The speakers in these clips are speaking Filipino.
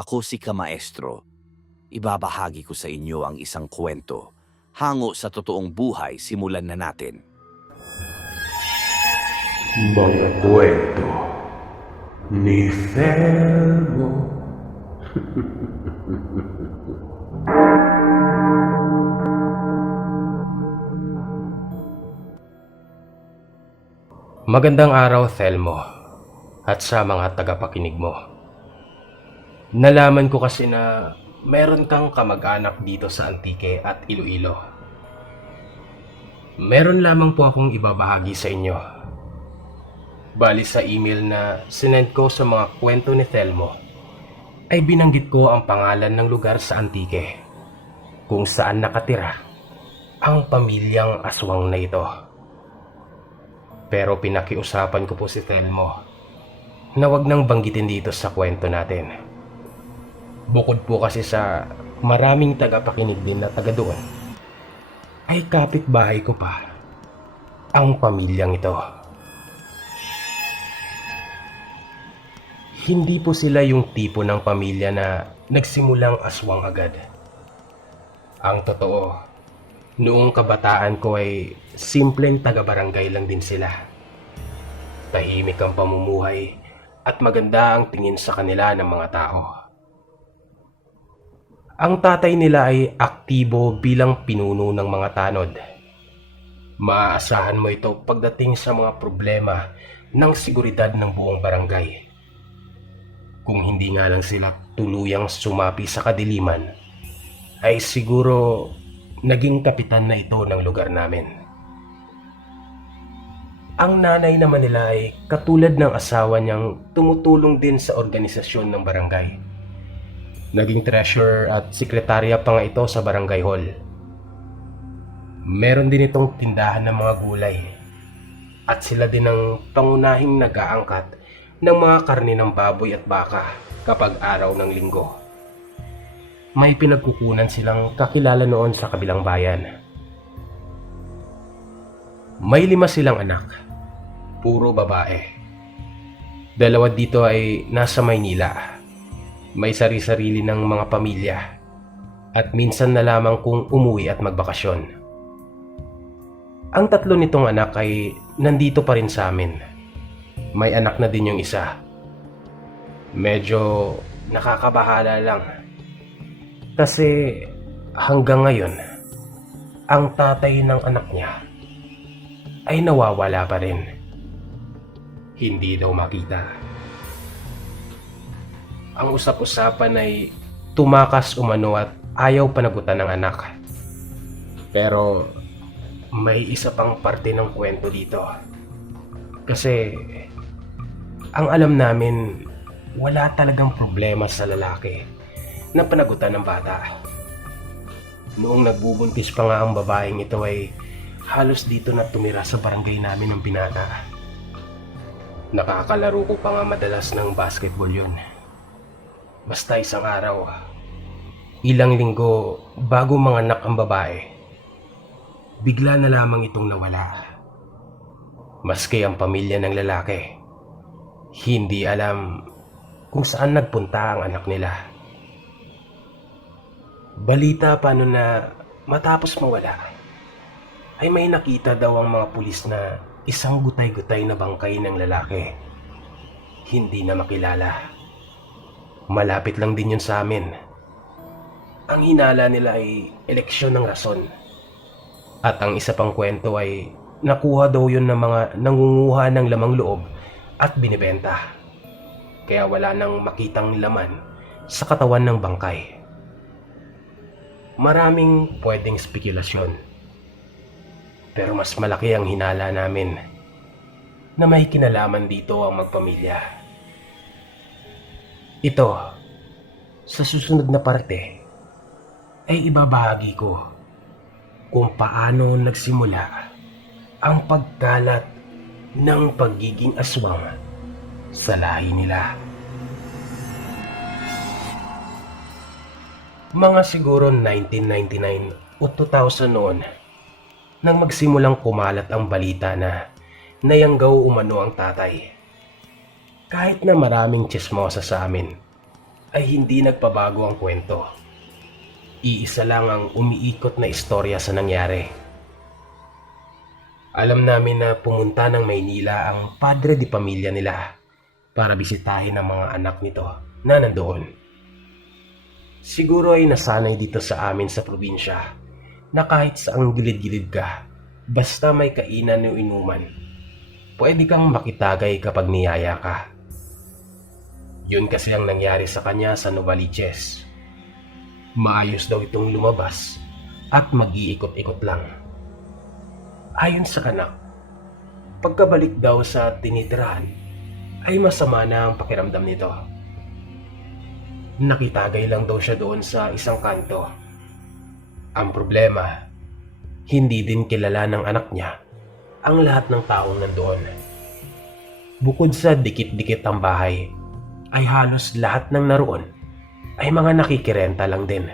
Ako si Kamaestro. Ibabahagi ko sa inyo ang isang kwento. Hango sa totoong buhay, simulan na natin. Mga kwento ni Felmo. Magandang araw, Thelmo, at sa mga tagapakinig mo. Nalaman ko kasi na meron kang kamag-anak dito sa Antique at Iloilo. Meron lamang po akong ibabahagi sa inyo. Bali sa email na sinend ko sa mga kwento ni Thelmo, ay binanggit ko ang pangalan ng lugar sa Antique, kung saan nakatira ang pamilyang aswang na ito. Pero pinakiusapan ko po si Thelmo na wag nang banggitin dito sa kwento natin. Bukod po kasi sa maraming tagapakinig din na taga doon, ay kapitbahay ko pa ang pamilyang ito. Hindi po sila yung tipo ng pamilya na nagsimulang aswang agad. Ang totoo, noong kabataan ko ay simpleng taga-barangay lang din sila. Tahimik ang pamumuhay at maganda ang tingin sa kanila ng mga tao. Ang tatay nila ay aktibo bilang pinuno ng mga tanod. Maaasahan mo ito pagdating sa mga problema ng seguridad ng buong barangay. Kung hindi nga lang sila tuluyang sumapi sa kadiliman, ay siguro naging kapitan na ito ng lugar namin. Ang nanay naman nila ay katulad ng asawa niyang tumutulong din sa organisasyon ng barangay. Naging treasurer at sekretarya pa nga ito sa barangay hall. Meron din itong tindahan ng mga gulay. At sila din ang pangunahing nag-aangkat ng mga karne ng baboy at baka kapag araw ng linggo. May pinagkukunan silang kakilala noon sa kabilang bayan. May 5 silang anak, puro babae. 2 dito ay nasa Maynila. May sari-sarili ng mga pamilya at minsan na lamang kung umuwi at magbakasyon. Ang 3 nitong anak ay nandito pa rin sa amin. May anak na din yung isa. Medyo nakakabahala lang. Kasi hanggang ngayon, ang tatay ng anak niya ay nawawala pa rin. Hindi daw makita. Ang usap-usapan ay tumakas umano at ayaw panagutan ng anak. Pero may isa pang parte ng kwento dito. Kasi ang alam namin, wala talagang problema sa lalaki na panagutan ng bata. Noong nagbubuntis pa nga ang babaeng ito ay halos dito na tumira sa barangay namin ng binata. Nakakalaro ko pa nga madalas ng basketball yon. Basta isang araw, ilang linggo bago manganak ang babae, bigla na lamang itong nawala. Maski ang pamilya ng lalaki, hindi alam kung saan nagpunta ang anak nila. Balita pa noon na matapos mawala, ay may nakita daw ang mga pulis na isang gutay-gutay na bangkay ng lalaki. Hindi na makilala. Malapit lang din yun sa amin. Ang hinala nila ay eleksyon ng rason. At ang isa pang kwento ay nakuha daw yun ng mga nangunguha ng lamang loob at binibenta. Kaya wala nang makitang laman sa katawan ng bangkay. Maraming pwedeng spekulasyon. Pero mas malaki ang hinala namin na may kinalaman dito ang magpamilya. Ito, sa susunod na parte, ay ibabahagi ko kung paano nagsimula ang pagkalat ng pagiging aswang sa lahi nila. Mga siguro 1999 o 2000 noon, nang magsimulang kumalat ang balita na nayanggaw umano ang tatay. Kahit na maraming tsismosa sa amin, ay hindi nagpabago ang kwento. Iisa lang ang umiikot na istorya sa nangyari. Alam namin na pumunta ng Maynila ang padre di pamilya nila para bisitahin ang mga anak nito na nandoon. Siguro ay nasanay dito sa amin sa probinsya na kahit saang gilid-gilid ka, basta may kainan o inuman, pwede kang makitagay kapag niyaya ka. Yun kasi ang nangyari sa kanya sa Novaliches. Maayos daw itong lumabas at mag-iikot-ikot lang. Ayon sa anak, pagkabalik daw sa tinitirahan ay masama na ang pakiramdam nito. Nakitagay lang daw siya doon sa isang kanto. Ang problema, hindi din kilala ng anak niya ang lahat ng taong nandoon. Bukod sa dikit-dikit ang bahay, ay halos lahat ng naroon ay mga nakikirenta lang din.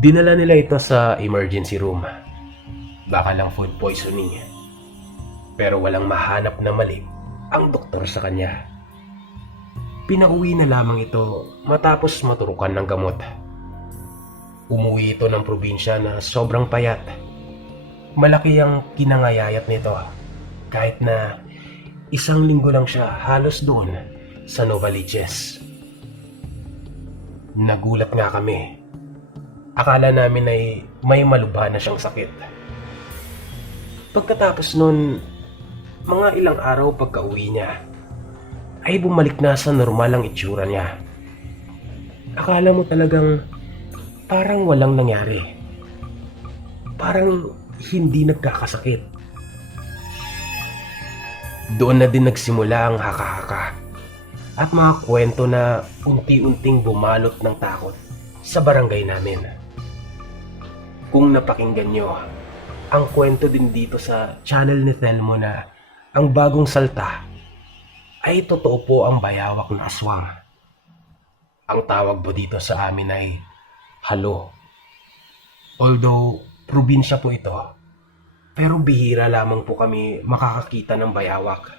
Dinala nila ito sa emergency room. Baka lang food poisoning. Pero walang mahanap na mali ang doktor sa kanya. Pinauwi na lamang ito matapos maturukan ng gamot. Umuwi ito ng probinsya na sobrang payat. Malaki ang kinangayayat nito kahit na 1 linggo lang siya halos doon sa Novaliches. Nagulat nga kami. Akala namin ay may malubha na siyang sakit. Pagkatapos nun, mga ilang araw pagka-uwi niya, ay bumalik na sa normal ang itsura niya. Akala mo talagang parang walang nangyari. Parang hindi nagkakasakit. Doon na din nagsimula ang haka-haka at mga kwento na unti-unting bumalot ng takot sa barangay namin. Kung napakinggan nyo, ang kwento din dito sa channel ni Thelmo na ang bagong salta ay totoo po ang bayawak na aswang. Ang tawag po dito sa amin ay halo. Although probinsya po ito, pero bihira lamang po kami makakakita ng bayawak.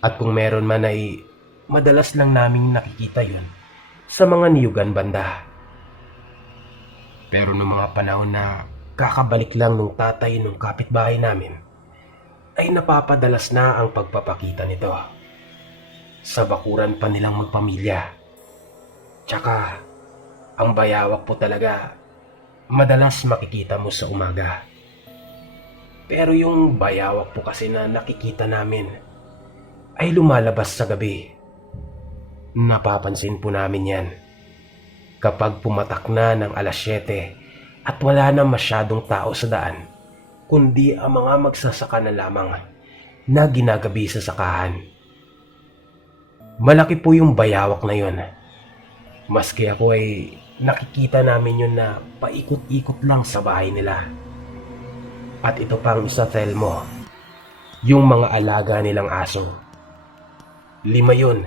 At kung meron man ay madalas lang naming nakikita yun sa mga niyugan banda. Pero noong mga panahon na kakabalik lang nung tatay nung kapitbahay namin, ay napapadalas na ang pagpapakita nito. Sa bakuran pa nilang magpamilya. Tsaka, ang bayawak po talaga, madalas makikita mo sa umaga. Pero yung bayawak po kasi na nakikita namin, ay lumalabas sa gabi. Napapansin po namin yan. Kapag pumatak na ng 7:00 at wala na masyadong tao sa daan, kundi ang mga magsasaka na lamang na ginagabi sa sakahan. Malaki po yung bayawak na yun. Maski ako ay nakikita namin yun na paikot-ikot lang sa bahay nila. At ito pang isa, Thelmo, yung mga alaga nilang aso. 5 yun.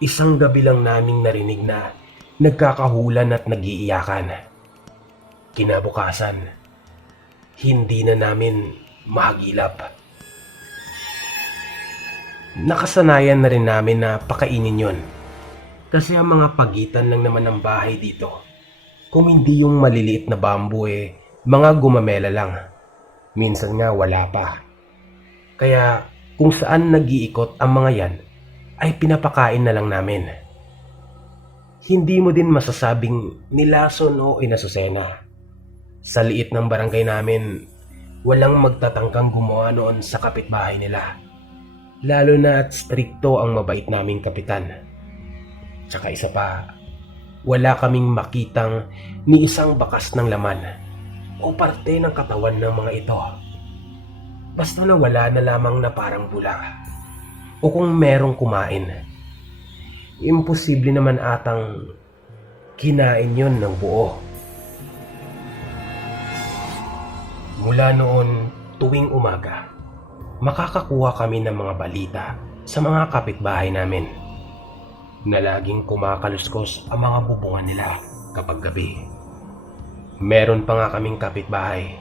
Isang gabi lang naming narinig na nagkakahulan at nagiiyakan. Kinabukasan, hindi na namin mahagilap. Nakasanayan na rin namin na pakainin yon. Kasi ang mga pagitan lang naman ng bahay dito, kung hindi yung maliliit na bamboo mga gumamela lang. Minsan nga wala pa. Kaya kung saan nag-iikot ang mga yan, ay pinapakain na lang namin. Hindi mo din masasabing nilason o inasusena. Sa liit ng barangay namin, walang magtatangkang gumawa noon sa kapitbahay nila. Lalo na at strikto ang mabait naming kapitan. Tsaka isa pa, wala kaming makitang ni isang bakas ng laman o parte ng katawan ng mga ito. Basta na wala na lamang na parang bula. O kung merong kumain, imposible naman atang kinain yon ng buo. Mula noon tuwing umaga, makakakuha kami ng mga balita sa mga kapitbahay namin na laging kumakaluskos ang mga bubungan nila kapag gabi. Meron pa nga kaming kapitbahay,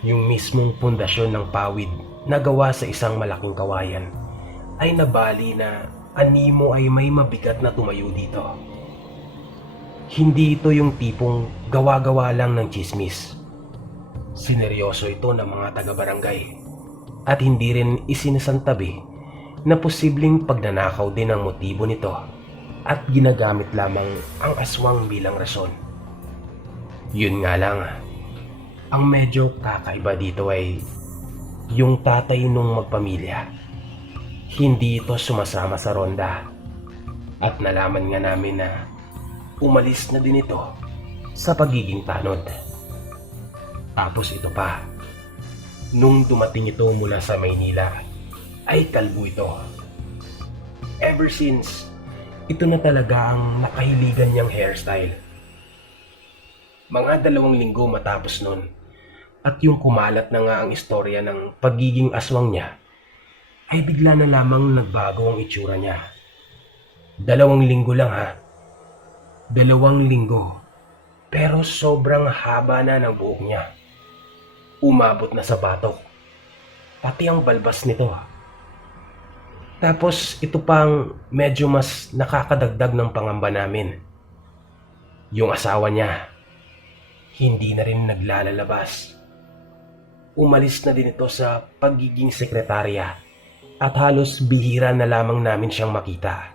yung mismong pundasyon ng pawid na gawa sa isang malaking kawayan ay nabali na animo ay may mabigat na tumayo dito. Hindi ito yung tipong gawa-gawa lang ng chismis. Sineryoso ito ng mga taga-barangay at hindi rin isinasantabi na posibleng pagnanakaw din ang motibo nito at ginagamit lamang ang aswang bilang rason. Yun nga lang, ang medyo kakaiba dito ay yung tatay nung magpamilya. Hindi ito sumasama sa ronda at nalaman nga namin na umalis na din ito sa pagiging tanod. Tapos ito pa, nung dumating ito mula sa Maynila ay kalbo ito. Ever since, ito na talaga ang nakahiligan niyang hairstyle. Mga 2 linggo matapos nun at yung kumalat na nga ang istorya ng pagiging aswang niya, ay bigla na lamang nagbago ang itsura niya. 2 linggo lang ha. 2 linggo. Pero sobrang haba na ng buhok niya. Umabot na sa batok. Pati ang balbas nito. Tapos ito pang medyo mas nakakadagdag ng pangamba namin. Yung asawa niya, hindi na rin naglalabas. Umalis na din ito sa pagiging sekretarya at halos bihira na lamang namin siyang makita.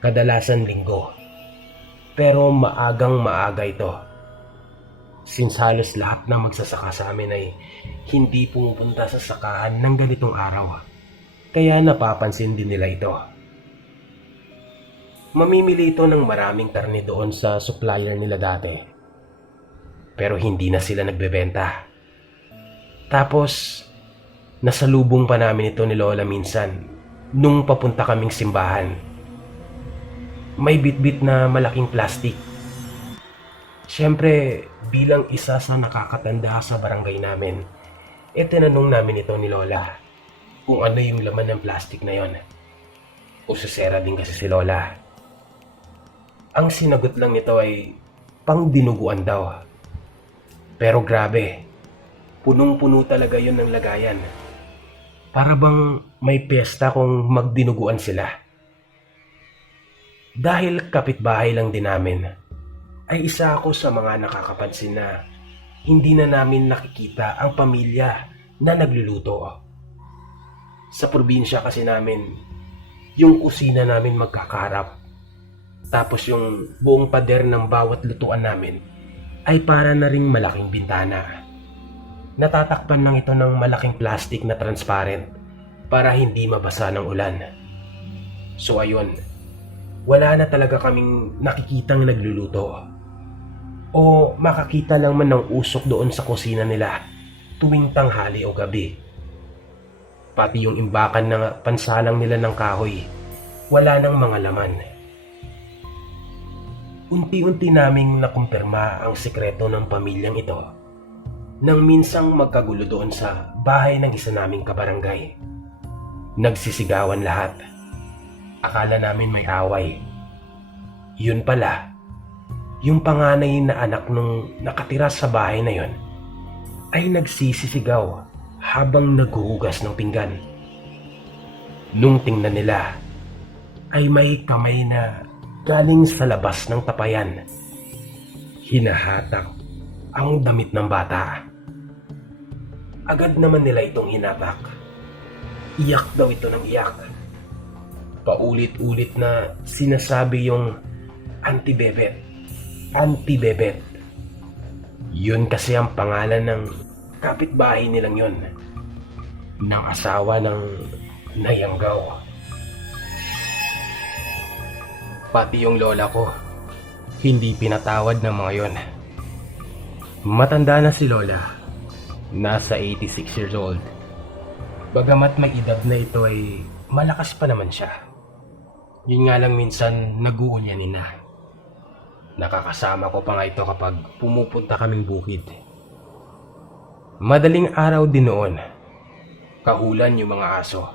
Kadalasan linggo. Pero maagang maaga ito. Since halos lahat na magsasaka sa amin ay hindi pumupunta sa sakaan ng ganitong araw. Kaya napapansin din nila ito. Mamimili ito ng maraming karne doon sa supplier nila dati. Pero hindi na sila nagbebenta. Tapos, nasalubong pa namin ito ni Lola minsan nung papunta kaming simbahan. May bitbit na malaking plastic. Siyempre, bilang isa sa nakakatanda sa barangay namin, tinanong namin ito ni Lola kung ano yung laman ng plastic na yon. Usesera din kasi si Lola. Ang sinagot lang nito ay pang dinuguan daw. Pero grabe, punong-puno talaga yun ng lagayan. Para bang may piyesta kung magdinuguan sila. Dahil kapitbahay lang din namin, ay isa ako sa mga nakakapansin na hindi na namin nakikita ang pamilya na nagluluto. Sa probinsya kasi namin, yung kusina namin magkakaharap. Tapos yung buong pader ng bawat lutuan namin ay para na ring malaking bintana. Natatakpan lang ito ng malaking plastic na transparent para hindi mabasa ng ulan. So ayun, wala na talaga kaming nakikitang nagluluto. O makakita lang man ng usok doon sa kusina nila tuwing tanghali o gabi. Pati yung imbakan na pansalang nila ng kahoy, wala nang mga laman. Unti-unti naming nakumpirma ang sekreto ng pamilyang ito nang minsang magkagulo doon sa bahay ng isa naming kabarangay. Nagsisigawan lahat. Akala namin may away. Yun pala, yung panganay na anak nung nakatira sa bahay na yon ay nagsisisigaw habang naghuhugas ng pinggan. Nung tingnan nila, ay may kamay na galing sa labas ng tapayan. Hinahatak ang damit ng bata. Agad naman nila itong hinapak. Iyak daw ito ng iyak. Paulit-ulit na sinasabi yung anti-bebet. Anti-bebet. Yun kasi ang pangalan ng kapitbahay nilang yon, ng asawa ng nayanggaw. Pati yung lola ko, hindi pinatawad ng mga yon. Matanda na si Lola, nasa 86 years old. Bagamat may edad na ito ay malakas pa naman siya. Yun nga lang minsan nag-uulyanin na. Nakakasama ko pa nga ito kapag pumupunta kaming bukid. Madaling araw din noon, kahulan yung mga aso.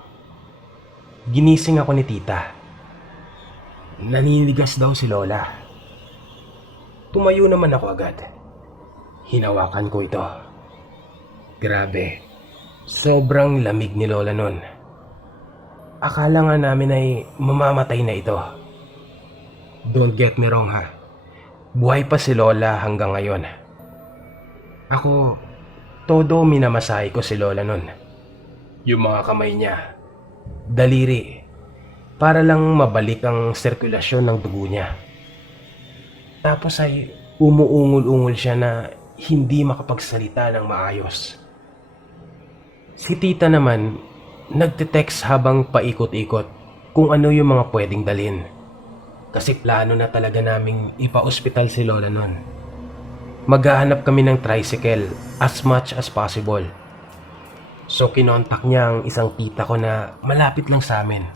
Ginising ako ni tita. Naninigas daw si Lola. Tumayo naman ako agad. Hinawakan ko ito. Grabe, sobrang lamig ni Lola nun. Akala nga namin ay mamamatay na ito. Don't get me wrong ha. Buhay pa si Lola hanggang ngayon. Ako, todo minamasahe ko si Lola nun. Yung mga kamay niya, daliri, para lang mabalik ang sirkulasyon ng dugo niya. Tapos ay umuungol-ungol siya na hindi makapagsalita ng maayos. Si tita naman, nagte-text habang paikot-ikot kung ano yung mga pwedeng dalhin. Kasi plano na talaga naming ipa-ospital si Lola nun. Maghahanap kami ng tricycle as much as possible. So kinontak niya ang isang tita ko na malapit lang sa amin.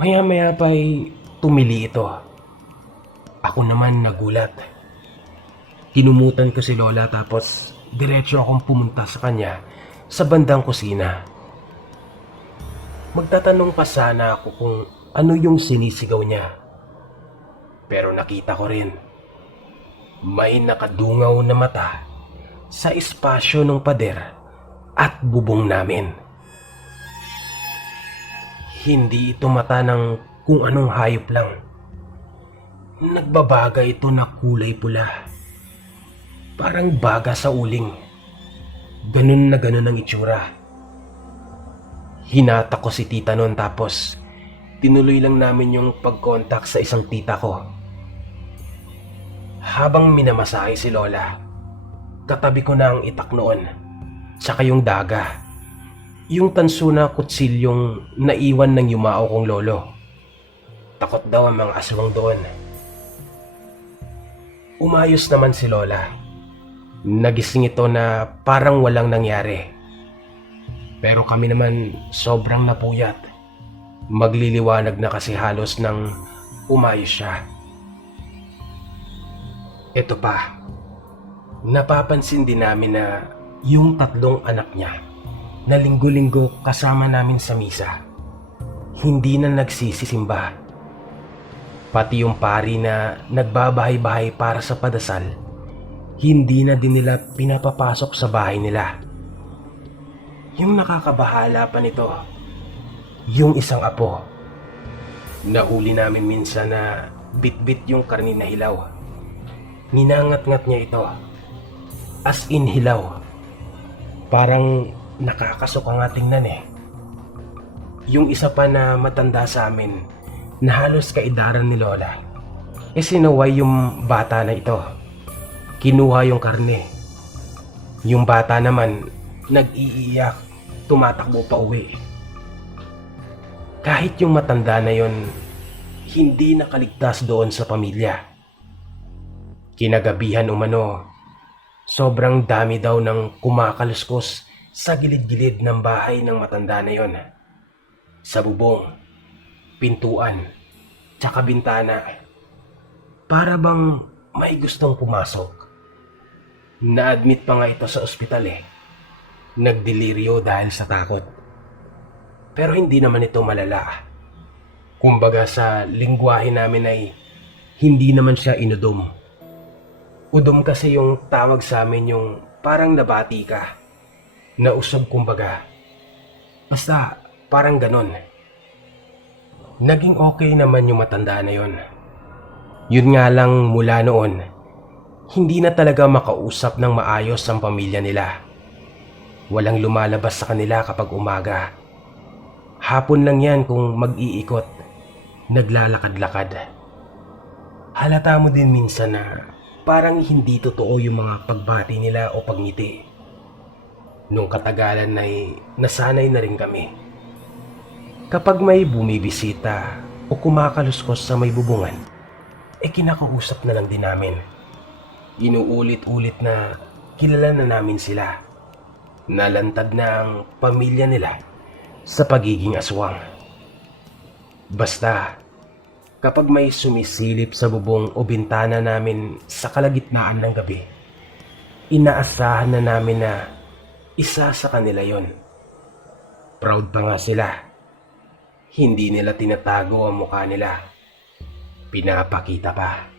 Maya-maya pa ay tumili ito. Ako naman nagulat. Kinumutan ko si Lola tapos diretso akong pumunta sa kanya sa bandang kusina. Magtatanong pa sana ako kung ano yung sinisigaw niya. Pero nakita ko rin, may nakadungaw na mata sa espasyo ng pader at bubong namin. Hindi ito mata ng kung anong hayop lang. Nagbabaga ito na kulay pula. Parang baga sa uling. Ganun na ganun ang itsura. Hinata ko si tita noon tapos tinuloy lang namin yung pag-contact sa isang tita ko. Habang minamasahe si Lola, katabi ko na ang itak noon, tsaka yung daga. Yung tanso na kutsilyong naiwan ng yumao kong lolo. Takot daw ang mga aswang doon. Umayos naman si Lola. Nagising ito na parang walang nangyari. Pero kami naman sobrang napuyat. Magliliwanag na kasi halos nang umayos siya. Ito pa, napapansin din namin na yung 3 anak niya na linggo-linggo kasama namin sa misa, hindi na nagsisisimba. Pati yung pari na nagbabahay-bahay para sa padasal, hindi na din nila pinapapasok sa bahay nila. Yung nakakabahala pa nito, yung isang apo, nahuli namin minsan na bit-bit yung karni na hilaw. Ninangat-ngat niya ito, as in hilaw. Parang nakakasok ang tingnan eh. Yung isa pa na matanda sa amin, na halos kaidaran ni Lola, sinaway yung bata na ito. Kinuha yung karne. Yung bata naman, nag-iiyak, tumatakbo pa uwi. Kahit yung matanda na yon, hindi nakaligtas doon sa pamilya. Kinagabihan umano, sobrang dami daw ng kumakaluskos sa gilid-gilid ng bahay ng matanda na yon. Sa bubong, pintuan, tsaka bintana. Para bang may gustong pumasok. Na-admit pa nga ito sa ospital eh. Nagdeliryo dahil sa takot. Pero hindi naman ito malala. Kumbaga sa lingwahe namin ay hindi naman siya inudom. Udom kasi yung tawag sa amin, yung parang nabati ka. Nausog kumbaga. Basta parang ganon. Naging okay naman yung matanda na yon. Yun nga lang mula noon, hindi na talaga makausap ng maayos ang pamilya nila. Walang lumalabas sa kanila kapag umaga. Hapon lang yan kung mag-iikot, naglalakad-lakad. Halata mo din minsan na parang hindi totoo yung mga pagbati nila o pagngiti. Nung katagalan ay nasanay na rin kami. Kapag may bumibisita o kumakaluskos sa may bubungan, kinakausap na lang din namin. Inuulit-ulit na kilala na namin sila. Nalantad na ang pamilya nila sa pagiging aswang. Basta, kapag may sumisilip sa bubong o bintana namin sa kalagitnaan ng gabi, inaasahan na namin na isa sa kanila yon. Proud pa nga sila. Hindi nila tinatago ang mukha nila. Pinapakita pa.